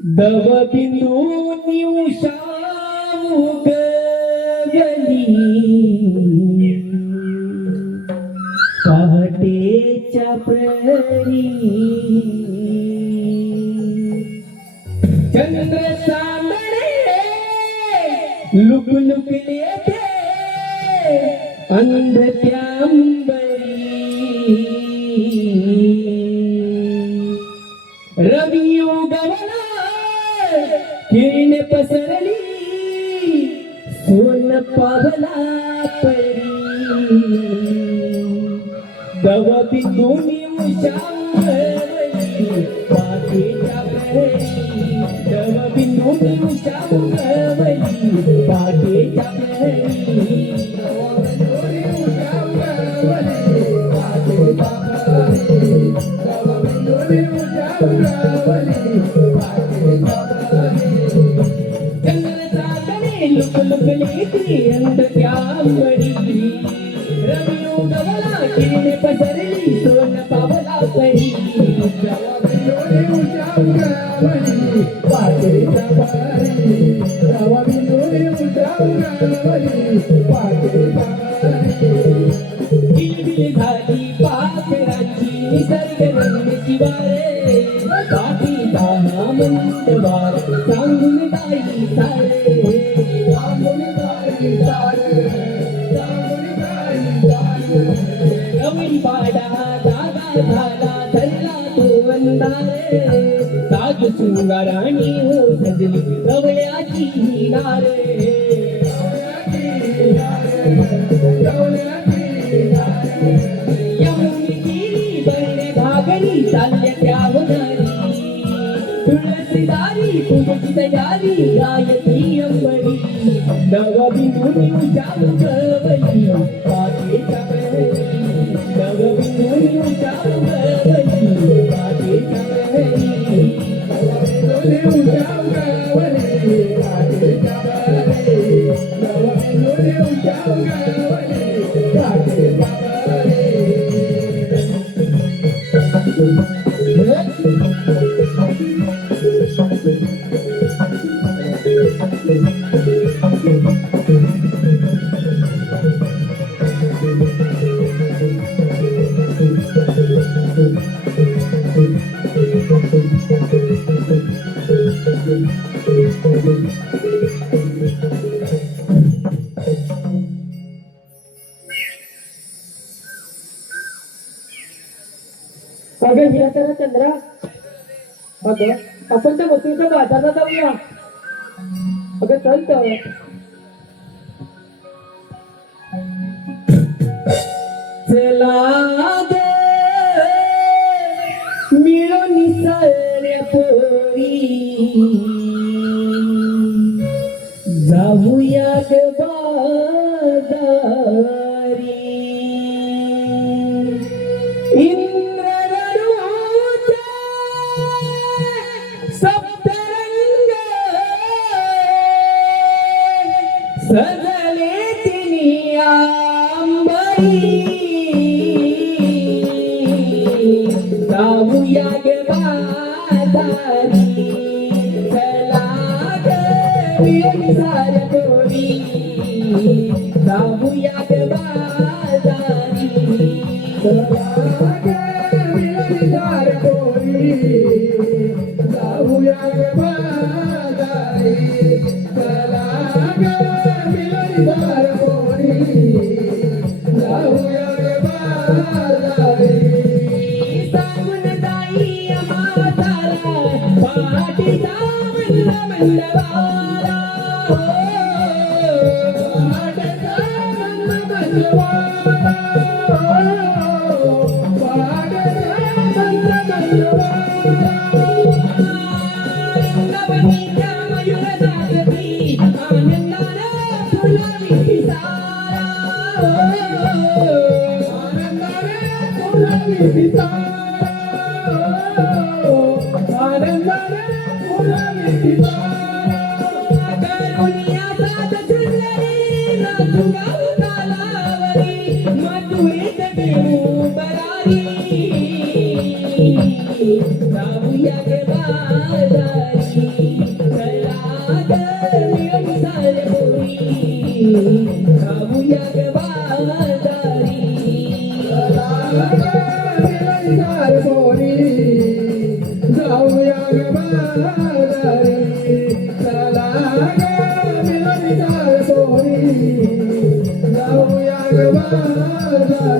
दव बिंदूनी उषाऊ गवली पहाटेच्या प्रहरी चंद्र चांदणे लुकलुकले ते अंधत्यांबरी रवी उगवला किरण पसरली सोन पावला परी दव बिंदूनी उषावली पाठीच्या प्रहरी दव बिंदूनी उषावली पाठीच्या प्रहरी लुकलुकली ती अंधत्यांबरी रवी उगवला किरण पसरली सोन पावला परी किलबिल झाली पाखरांची निसर्ग रंगाची वारे पाठीचा हा मंदवार सांगून गाई सारे कवळी पाडा जागा झाला धरला तो अंधारे साज शृंगाराणी हो सजली कवळ्याची नारे यमुनी तीरी बरणे भागणी चालल्या त्या होणारी तुळसीदारी पूजेची तयारी गायत्री अंबरी दव बिंदूनी उषावली पाठीच्या प्रहरी दव बिंदूनी उषावली पाठीच्या प्रहरी अगं हिरातारा चंद्रा अगं आपण त्या वस्तूच्या बाजारात जाऊया अगं चल तर चला गे मिळून सगळ्या पोरी जाऊया ग बाजारी सप्तरंग सजले तिनी आंबरी जाऊया ग बाजारी चला ग मिळून साऱ्या पोरी जाऊया ग बाजारी चला ग मिळून साऱ्या पोरी जाऊया ग बाजारी चला ग मिळून साऱ्या पोरी जाऊया ग बाजारी सांगून जाई म्हातारा पाठीचा मंदवारा पाठीचा मंदवारा जाऊया गे बाजारी जाऊया ग बाजारी विलाईदार पोरी जाऊया ग बाजारी चला ग विलाईदार पोरी जाऊया ग बाजारी